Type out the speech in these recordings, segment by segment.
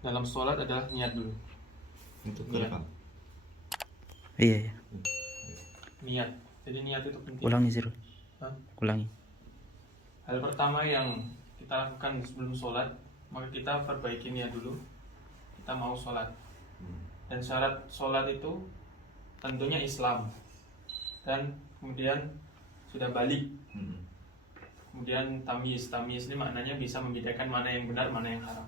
dalam sholat adalah niat dulu. Untuk Niat. kerekam. Iya. Niat. Jadi niat itu penting. Ulangi Zirul. Hah? Ulangi. Hal pertama yang kita lakukan sebelum sholat, maka kita perbaiki niat dulu. Kita mau sholat. Dan syarat sholat itu tentunya Islam. Dan kemudian sudah balik. Kemudian tamyiz. Tamyiz ini maknanya bisa membedakan mana yang benar, mana yang haram.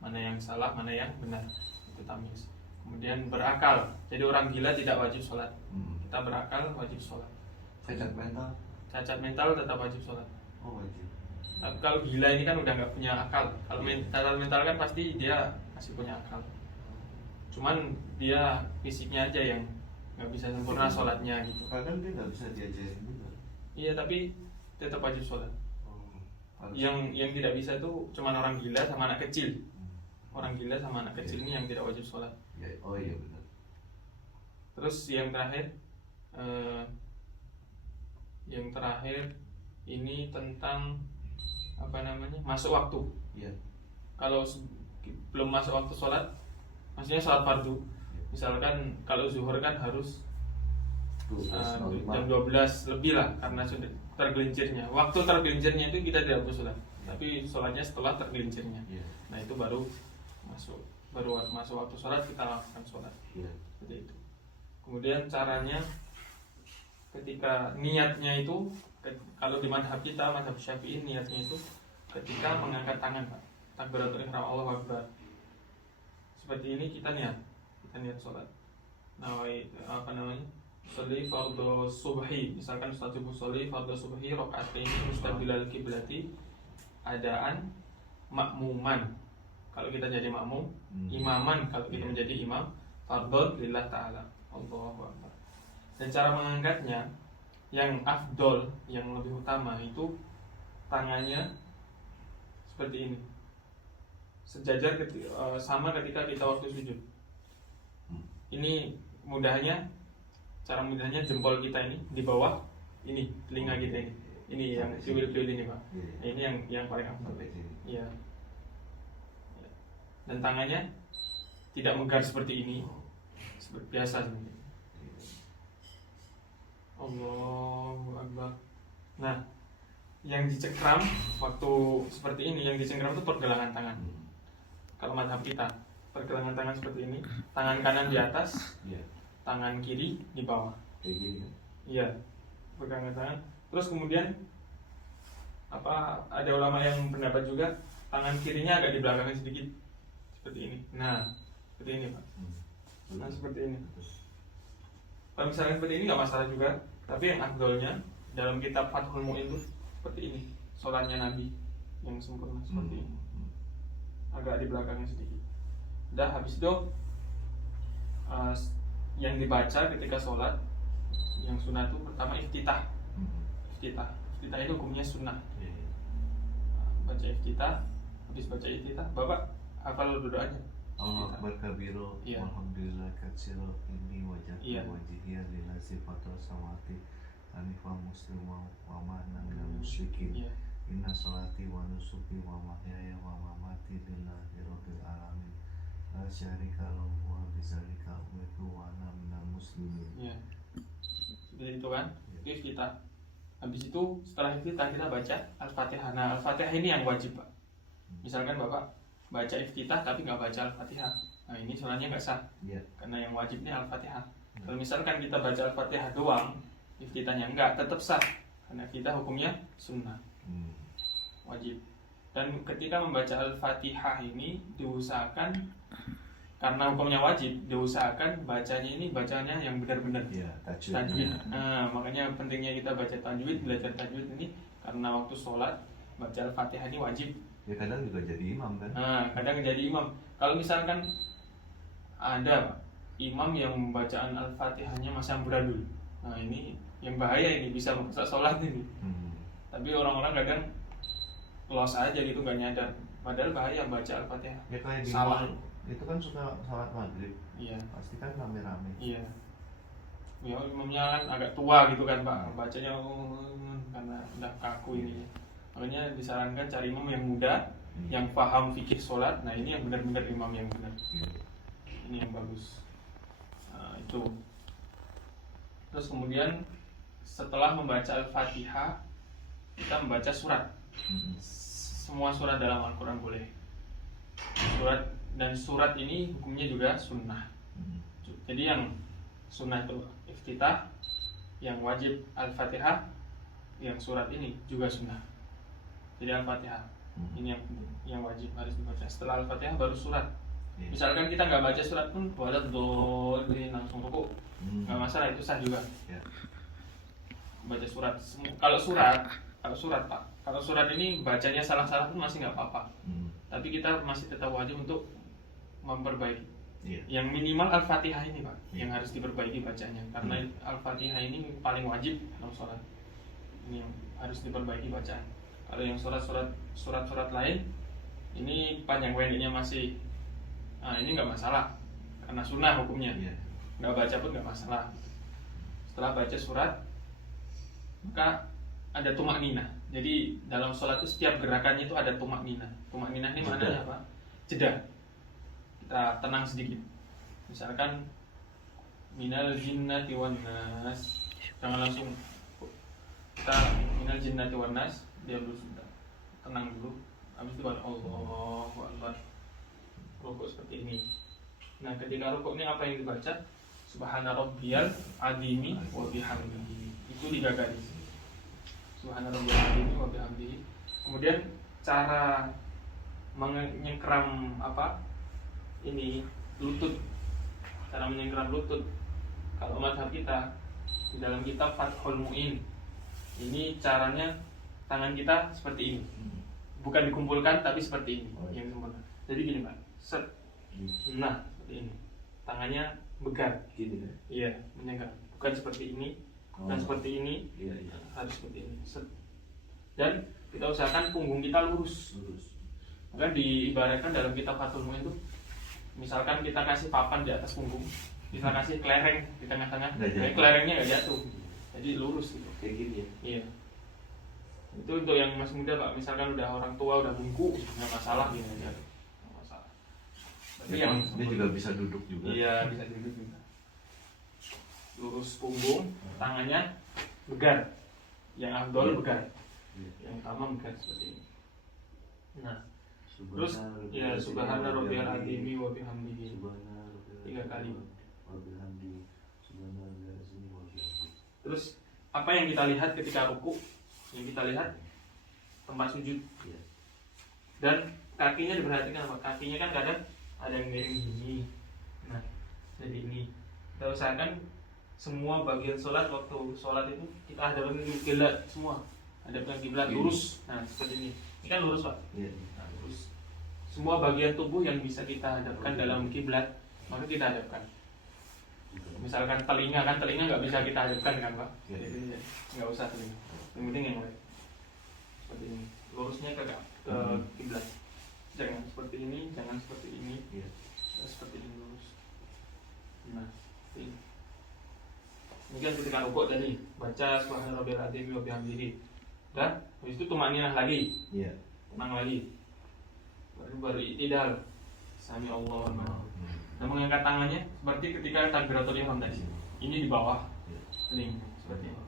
Mana yang salah, mana yang benar. Itu tamyiz. Kemudian berakal. Jadi orang gila tidak wajib sholat. Kita berakal wajib sholat. Cacat mental. Cacat mental tetap wajib sholat. Oh, wajib. Tapi kalau gila ini kan udah nggak punya akal. Kalau cacat mental kan pasti dia masih punya akal. Cuman dia fisiknya aja yang nggak bisa sempurna sholatnya gitu. Kadang dia nggak bisa diajarin juga. Iya, tapi tetap wajib sholat. Harus. Yang tidak bisa itu cuman orang gila sama anak kecil. Orang gila sama anak kecil ini yang tidak wajib sholat. Ya, oh iya benar. Terus yang terakhir ini tentang apa namanya, masuk waktu. Iya. Kalau belum masuk waktu sholat, maksudnya sholat fardu. Misalkan kalau zuhur kan harus jam 12 lebih lah, karena sudah tergelincirnya. Waktu tergelincirnya itu kita tidak boleh sholat, tapi sholatnya setelah tergelincirnya. Nah itu baru masuk waktu sholat, kita lakukan sholat. Seperti itu. Kemudian caranya, ketika niatnya itu, kalau di madhab kita, madhab Syafi'i, niatnya itu ketika mengangkat tangan, Pak. Takbiratul ihram, Allahu Akbar. Seperti ini kita niat sholat. Nah, apa namanya? Sholli fardhu subhi. Misalkan Ustaz subuh sholli fardhu subhi rakaataini mustaqbilal kiblati, adaan makmuman. Kalau kita jadi makmum, imaman kalau kita menjadi imam, fardhon lillah ta'ala. Allahu Akbar. Dan cara mengangkatnya yang afdol, yang lebih utama itu tangannya seperti ini. Sejajar sama ketika kita waktu sujud. Ini mudahnya, cara mudahnya jempol kita ini di bawah ini telinga kita ini. Ini yang kriwil-kriwil ini, Pak. Nah, ini yang paling afdol. Iya. Dan tangannya tidak megar seperti ini, seperti biasa seperti ini. Allahu Akbar. Nah, yang dicengkram waktu seperti ini, yang dicengkram itu pergelangan tangan. Kalau madhab kita, pergelangan tangan seperti ini, tangan kanan di atas, tangan kiri di bawah. Iya, pergelangan tangan. Terus kemudian ada ulama yang pendapat juga tangan kirinya agak di belakangnya sedikit, seperti ini. Nah, seperti ini, Pak. Nah, seperti ini. Kalau misalnya seperti ini nggak masalah juga, tapi yang afdolnya dalam kitab Fathul Mu'in itu seperti ini, sholatnya Nabi yang sempurna seperti ini, agak di belakangnya sedikit. Udah habis itu yang dibaca ketika sholat yang sunnah itu pertama iftitah. Iftitah itu hukumnya sunnah. Baca iftitah, habis baca iftitah, Bapak hafal doanya. Allah Akbar kabiru, alhamdulillah katsiro, inni wajhatu wajhiya lillazi fatara samawati hanifan muslima wa ma ana minal musyrikin. Inna sholati wa nusuki wa mahyaya wa mamati lillahi rabbil alamin. La syarika lahu wa bidzalika umirtu wa ana minal muslimin. Iya. Seperti itu kan? Itu kita. Habis itu setelah iftitah kita baca Al-Fatihah. Nah, Al-Fatihah ini yang wajib, Pak. Misalkan Bapak baca iftitah tapi nggak baca Al-Fatihah, nah ini sholatnya nggak sah. Karena yang wajibnya Al-Fatihah. Kalau misalkan kita baca Al-Fatihah doang, iftitahnya enggak, tetap sah. Karena kita hukumnya sunnah, wajib. Dan ketika membaca Al-Fatihah ini diusahakan, karena hukumnya wajib, diusahakan bacanya ini bacanya yang benar-benar tajwid. Nah, makanya pentingnya kita baca tajwid, belajar tajwid ini, karena waktu sholat baca Al-Fatihah ini wajib. Ya kadang juga jadi imam kan? Nah, kadang jadi imam. Kalau misalkan ada imam yang bacaan Al-Fatihahnya masih amburadul, nah ini yang bahaya, ini bisa merusak sholat ini. Tapi orang-orang kadang los aja gitu, nggak nyadar. Padahal bahaya baca Al-Fatihah. Ya kayak di salah. Itu kan suka sholat maghrib. Iya. Pasti kan rame-rame. Iya. Ya imamnya kan agak tua gitu kan, Pak. Bacanya karena udah kaku ini. Makanya disarankan cari imam yang muda, yang paham fikih sholat. Nah ini yang benar-benar imam yang benar, ini yang bagus. Nah, itu. Terus kemudian setelah membaca Al-Fatihah, kita membaca surat. Semua surat dalam Al-Quran boleh. Surat ini hukumnya juga sunnah. Jadi yang sunnah itu iftitah, yang wajib Al-Fatihah, yang surat ini juga sunnah. Jadi Al-Fatihah ini yang wajib harus dibaca. Setelah Al-Fatihah baru surat. Misalkan kita nggak baca surat pun, walau dolin langsung rukuk, nggak masalah, itu sah juga. Baca surat. Kalau surat ini bacanya salah-salah pun masih nggak apa-apa. Tapi kita masih tetap wajib untuk memperbaiki. Yang minimal Al-Fatihah ini Pak, yang harus diperbaiki bacanya. Karena Al-Fatihah ini paling wajib dalam sholat. Ini yang harus diperbaiki bacaan. Kalau yang surat-surat lain, ini panjang pendeknya masih, ini nggak masalah, karena sunnah hukumnya. Nggak baca pun nggak masalah. Setelah baca surat, maka ada tumak nina. Jadi dalam sholat itu setiap gerakannya itu ada tumak nina. Tumak nina ini maknanya apa? Jeda. Kita tenang sedikit. Misalkan minal jinnati wan nas, jangan langsung kita minal jinnati wan nas, dia dulu sudah tenang dulu. Habis itu baru Allahu Akbar, rukuk seperti ini. Nah ketika rukuk ini apa yang dibaca? Subhana rabbiyal azimi wa bihamdihi. Itu digagari. Subhana rabbiyal azimi wa bihamdihi. Kemudian cara menyengkeram ini lutut. Cara menyengkeram lutut. Kalau mazhab kita di dalam kitab Fathul Mu'in, ini caranya tangan kita seperti ini. Bukan dikumpulkan tapi seperti ini yang sempurna. Jadi gini Pak. Set. Nah, seperti ini. Tangannya begar gini ya? Iya, menyengkeram. Bukan seperti ini, bukan seperti ini. Iya. Harus seperti ini. Set. Dan kita usahakan punggung kita lurus. Maka diibaratkan dalam kitab Fathul Mu'in itu, misalkan kita kasih papan di atas punggung, kita kasih kelereng di tengah-tengah, kelerengnya nggak jatuh, jadi lurus gitu. Kayak gini ya? Iya. Itu untuk yang masih muda Pak, misalkan udah orang tua, udah bungkuk, nggak masalah gini aja. Nggak masalah. Tapi ya, dia juga bisa duduk juga. Iya, bisa duduk juga. Lurus punggung, tangannya begar. Yang afdol begar. Yang utama begar seperti ini. Nah, terus ya subhana rabbiyal azimi wa bihamdihi 3 kali. Terus apa yang kita lihat ketika ruku? Yang kita lihat tempat sujud. Dan kakinya diperhatikan apa? Kakinya kan kadang ada yang miring gini. Nah, jadi ini kita usahakan semua bagian sholat, waktu sholat itu kita hadapkan kiblat semua. Hadapkan kiblat lurus. Nah, seperti ini. Ini kan lurus Pak. Nah, lurus. Semua bagian tubuh yang bisa kita hadapkan dalam kiblat, maka kita hadapkan. Misalkan telinga nggak bisa kita hadapkan kan Pak? Jadi nggak usah telinga. Yang penting yang lain. Seperti ini. Lurusnya ke kiblat. Jangan seperti ini, jangan seperti ini. Seperti ini lurus. Nah, ini. Ini kan ketika rukuk tadi, baca subhana rabbiyal azim wa bihamdihi. Dan habis itu tumaninah lagi. Tenang lagi. Baru i'tidal. Sami Allahu liman. Nah, mengangkat tangannya seperti ketika takbiratul ihram tadi. Ini di bawah. Ini seperti ini.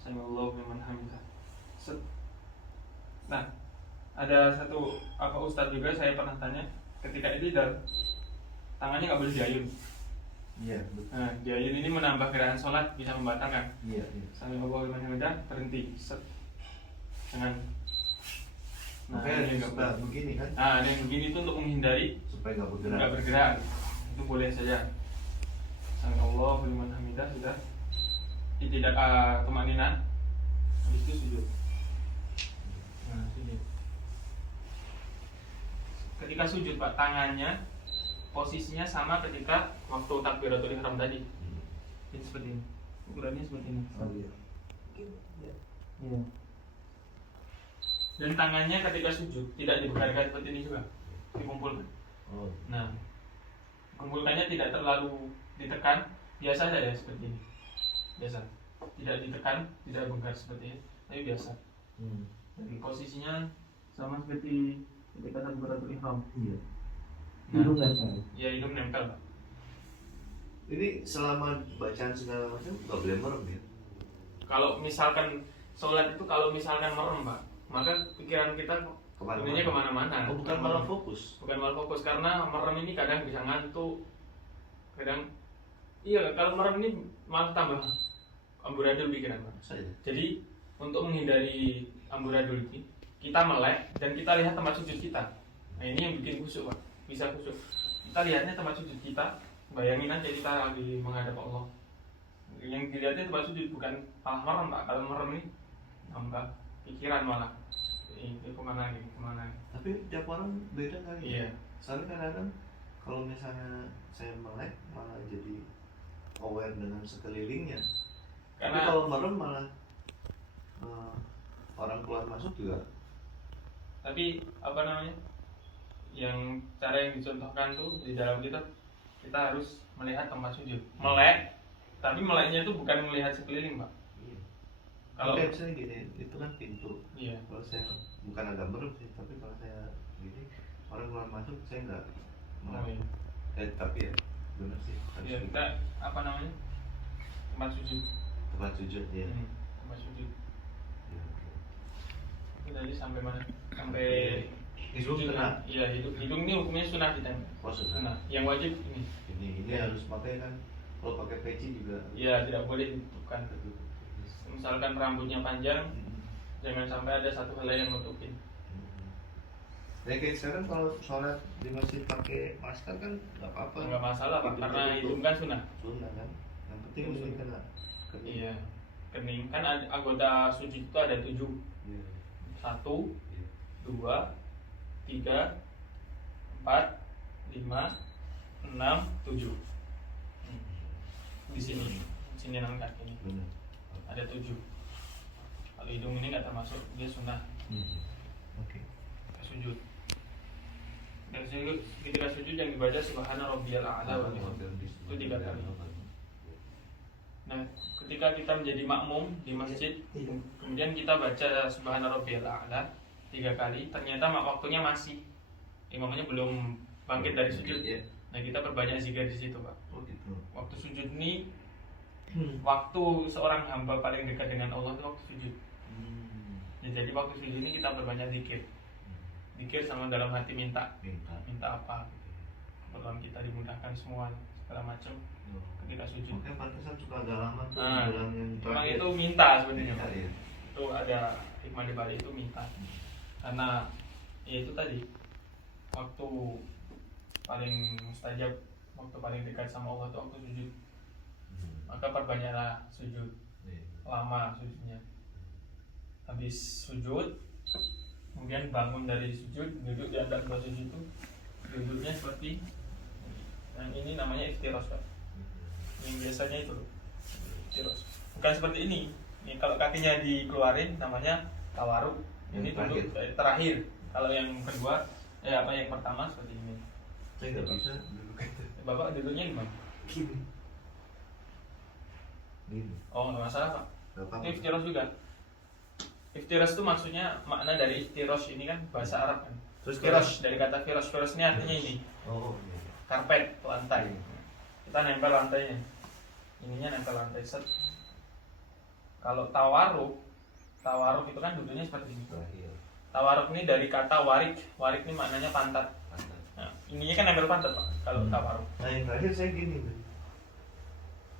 Sami Allahu liman hamidah. Nah, ada satu ustadz juga saya pernah tanya, ketika i'tidal tangannya nggak boleh diayun. Nah, diayun ini menambah gerakan sholat, bisa membatalkan. Sami Allahu liman hamidah, berhenti. Jangan. Nah, ada yang nggak begini kan? Nah, ada yang begini itu untuk menghindari supaya nggak nggak bergerak. Itu boleh saja. Sami Allahu liman hamidah sudah. Tidak tumanina. Habis itu sujud. Nah, sujud. Ketika sujud Pak, tangannya posisinya sama ketika waktu takbiratul ihram tadi. Ini seperti ini. Ukurannya seperti ini. Iya. Dan tangannya ketika sujud tidak dibekalkan seperti ini juga, dikumpulkan. Nah, kumpulkannya tidak terlalu ditekan, biasa saja seperti ini. Biasa, tidak ditekan, tidak bengkak seperti ini, tapi biasa. Jadi posisinya sama seperti ketika takbiratul ihram. Iya. Nah, Hidung nempel. Ya hidung nempel Pak. Ini selama bacaan segala macam nggak boleh merem ya? Kalau misalkan sholat itu kalau misalkan merem Pak, maka pikiran kita dunia kemana-mana. Oh, bukan malah fokus. Bukan malah fokus, karena merem ini kadang bisa ngantuk, kadang iya, kalau merem ini malah tambah amburadul pikiran Pak. Saya. Jadi untuk menghindari amburadul ini, kita melek dan kita lihat tempat sujud kita. Nah ini yang bikin khusyuk Pak, bisa khusyuk. Kita lihatnya tempat sujud kita, bayangin aja kita lagi menghadap Allah. Yang dilihatnya tempat sujud, bukan malah merem Pak. Kalau merem ini tambah pikiran malah. Ini kemana lagi, kemana lagi. Tapi tiap orang beda kali. Iya. Soalnya kadang-kadang kalau misalnya saya melek malah jadi aware dengan sekelilingnya. Tapi Karena kalau merem malah orang keluar masuk juga. tapi apa namanya, yang cara yang dicontohkan tuh di dalam kita harus melihat tempat sujud, melek, tapi meleknya itu bukan melihat sekeliling Pak. Iya. Kalau Kayak misalnya gini, itu kan pintu. iya, Kalau saya bukan agak merem sih, tapi kalau saya gini orang keluar masuk saya nggak oh, iya. tapi ya benar sih. Harus Ya, gitu. kita apa namanya, tempat sujud. Tempat sujud ya. Tempat sujud. Ya, oke. Itu tadi sampai mana? Sampai Hidung sujud. kena. Iya, hidung ini hukumnya sunnah kita. Oh, sunnah. Nah, yang wajib ini. Ini Ya. harus pakai kan. Kalau pakai peci juga. Iya, tidak boleh ditutupkan. Misalkan rambutnya panjang, jangan sampai ada satu helai yang nutupin. Ya kayak sekarang kalau sholat di masjid pakai masker kan nggak apa-apa. Enggak masalah Pak, karena hidung kan sunnah. Sunnah kan. Yang penting Itu mesti sunnah. kena. Kening. Iya, kening. Kan anggota sujud itu ada 7. Iya. 1, Iya. 2, 3, 4, 5, 6, 7. Di sini nang kakinya Benar. ada 7. Kalau hidung ini nggak termasuk, dia sunnah Oke. sujud. Dan ketika sujud yang dibaca subhana rabbiyal a'la wa bihamdihi. Itu 3 kali. Nah, ketika kita menjadi makmum di masjid, kemudian kita baca subhana rabbiyal a'la 3 kali, ternyata waktunya masih, imamnya belum bangkit dari sujud. Iya. Nah, kita perbanyak zikir di situ, Pak. Oh gitu. Waktu sujud ini waktu seorang hamba paling dekat dengan Allah itu waktu sujud. Ya, jadi waktu sujud ini kita perbanyak zikir. Zikir sama dalam hati minta apa. Kebetulan kita dimudahkan semua segala macam ketika sujud. Makanya pantesan suka agak lama tuh Nah, bilang yang memang terakhir. itu minta sebenarnya. Minta, ya. Itu ada hikmah di balik itu minta. Karena ya itu tadi waktu paling mustajab, waktu paling dekat sama Allah itu waktu sujud. Maka perbanyaklah sujud, Iya. lama sujudnya. Habis sujud, kemudian bangun dari sujud, duduk di antara dua sujud itu, duduknya seperti yang ini namanya iftiros Pak. Yang biasanya itu loh, iftiros. Bukan seperti ini. Ini kalau kakinya dikeluarin namanya tawaruk. Ini Yang duduk terakhir. Kalau yang kedua, yang pertama seperti ini. Saya nggak bisa duduk itu. Bapak duduknya gimana? Gini. Gini. Oh, nggak masalah Pak. Nggak apa-apa. Ini iftiros juga. Iftiros itu maksudnya, makna dari iftiros ini kan bahasa Arab kan. Terus Firos, dari kata firos. Firos ini artinya ini, Oh iya. karpet, lantai. Kita nempel lantainya. Ininya nempel lantai set. Kalau tawaruk itu kan duduknya seperti ini. Terakhir. Tawaruk ini dari kata warik. Warik ini maknanya pantat. Nah, ininya kan nempel pantat Pak. Kalau tawaruk. Nah yang terakhir saya gini tuh.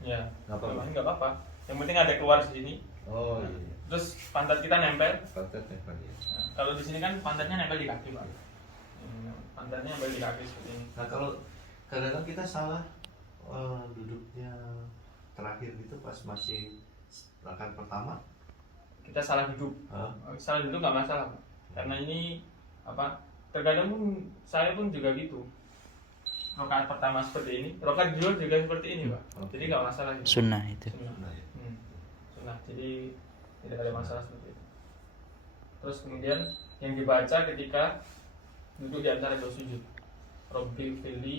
Ya, Nggak apa-apa. nggak apa-apa. Yang penting ada keluar di sini. Oh Nah, iya. Terus pantat kita nempel. Pantat nempel ya. Nah, kalau di sini kan pantatnya nempel di kaki Pak. Pantatnya nempel di kaki seperti ini. Nah kalau kadang-kadang kita salah duduknya terakhir gitu pas masih rakaat pertama. Kita salah duduk. Salah duduk nggak masalah Pak. Karena ini apa? Terkadang pun saya pun juga gitu. Rakaat pertama seperti ini, rakaat kedua juga seperti ini Pak. Oke. Jadi nggak masalah. Gitu. Sunnah itu. Sunnah. Nah, ya. Sunnah. Jadi tidak ada masalah seperti itu. Terus kemudian yang dibaca ketika duduk di antara dua sujud. Rabbi fili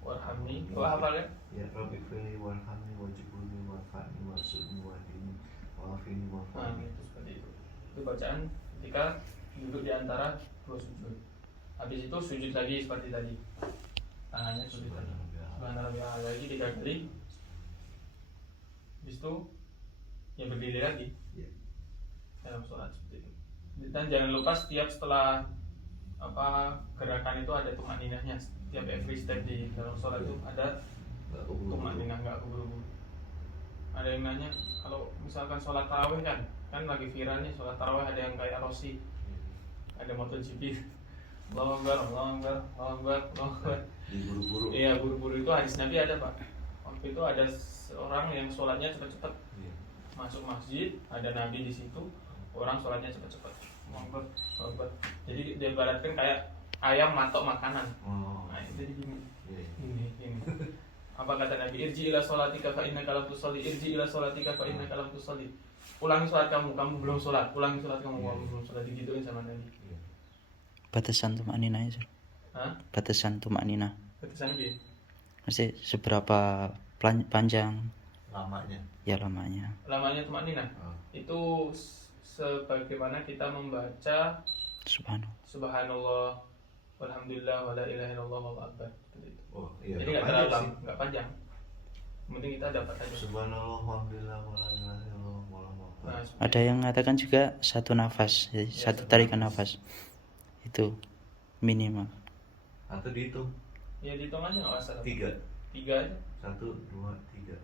warhamni. Kau hafal kan? Ya Rabbi fili warhamni wajibuni warfani wasudni wadini wafini Nah, warfani. itu seperti itu. Itu bacaan ketika duduk di antara dua sujud. Habis itu sujud lagi seperti tadi, tangannya sujud lagi, subhanallah lagi 3 kali. Habis itu ya berdiri lagi dalam sholat seperti itu. Dan jangan lupa setelah gerakan itu ada tumaninahnya. Setiap every step di dalam sholat itu ada tumaninah, nggak keburu-buru. Ada yang nanya, kalau misalkan sholat tarawih kan lagi viral nih sholat tarawih, ada yang kayak Rossi, ada MotoGP, Allahu Akbar, Allahu Akbar, Allahu Akbar, Allahu Akbar. Buru-buru. Iya, buru-buru itu hadis Nabi ada, Pak. Waktu itu ada seorang yang sholatnya cepat-cepat, masuk masjid, ada Nabi di situ, orang sholatnya cepat-cepat, Allahu Akbar, Allahu Akbar. Jadi dia ibaratkan kayak ayam matok makanan. Nah, jadi gini. Apa kata Nabi? Irji ila sholatika fa innaka lam tusalli, irji ila sholatika fa innaka lam tusalli. Ulangi sholat kamu belum sholat. Ulangi sholat kamu belum sholat. Digituin sama Nabi. Batasan tumakninah ya, batasan tumakninah. Batasan apa? Maksudnya seberapa panjang Lamanya. ya lamanya. Lamanya tumakninah. Itu sebagaimana kita membaca Subhanallah, walhamdulillah, wala ilaha illallah, wallahu akbar. Oh, iya. Jadi nggak terlalu lama, nggak panjang. Yang penting kita dapat aja. Subhanallah, alhamdulillah, wala ilaha illallah, wallahu akbar. Ada yang mengatakan juga satu nafas, jadi satu tarikan nafas itu minimal. Atau dihitung? Ya dihitung aja nggak masalah. 3 aja. 1, 2, 3.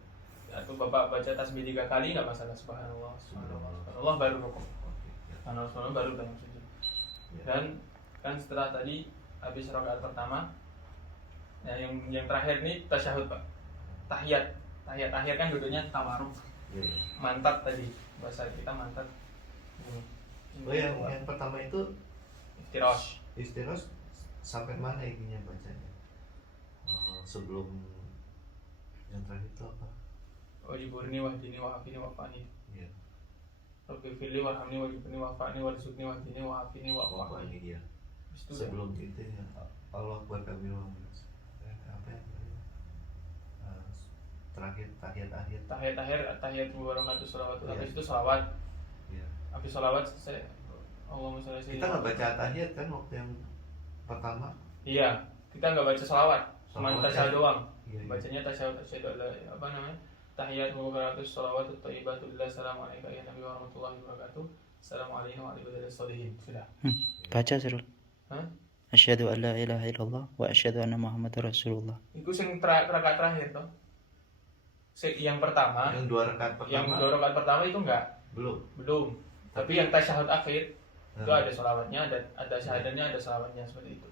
Atau bapak baca tasbih 3 kali nggak masalah. Subhanallah, subhanallah baru rukuk. Subhanallah baru banyak sujud. Dan kan setelah tadi habis rakaat pertama, nah yang terakhir nih tasyahud, Pak. Tahiyat akhir kan duduknya tawarruk. Mantap tadi bahasa kita mantap. Oh yang pertama itu Iftirash sampai mana ininya bacanya? Sebelum yang terakhir itu apa? Oh jiburni wahdini wa'afini wa'afani. Iya. Rabbi firli warhamni wajibni wa'afani warzuqni wahdini wa'afini wa'afani. Iya. Sebelum itu ya Allah Akbar kabir apa yang terakhir tahiyat wabarakatuh sholawatu. Habis itu sholawat. Iya. Habis sholawat saya Allahumma sholli ala kita nggak baca tahiyat kan waktu yang pertama? Iya, kita nggak baca sholawat, cuma tasyahud doang. Iya. Bacanya tasyahud apa namanya? Tahiyat wabarakatuh sholawatu thayyibatu lillahi assalamu alayka ya nabi wa rahmatullahi wa barakatuh. Assalamualaikum warahmatullahi wabarakatuh. Sudah. Baca Sirul. Asyhadu an la ilaha illallah wa asyhadu anna Muhammadar Rasulullah. Itu yang rakaat terakhir toh. Yang pertama. Yang 2 rakaat pertama. Yang 2 rakaat pertama itu enggak. Belum. Tapi yang tasyahud akhir itu ada sholawatnya, ada syahadatnya, ada sholawatnya seperti itu.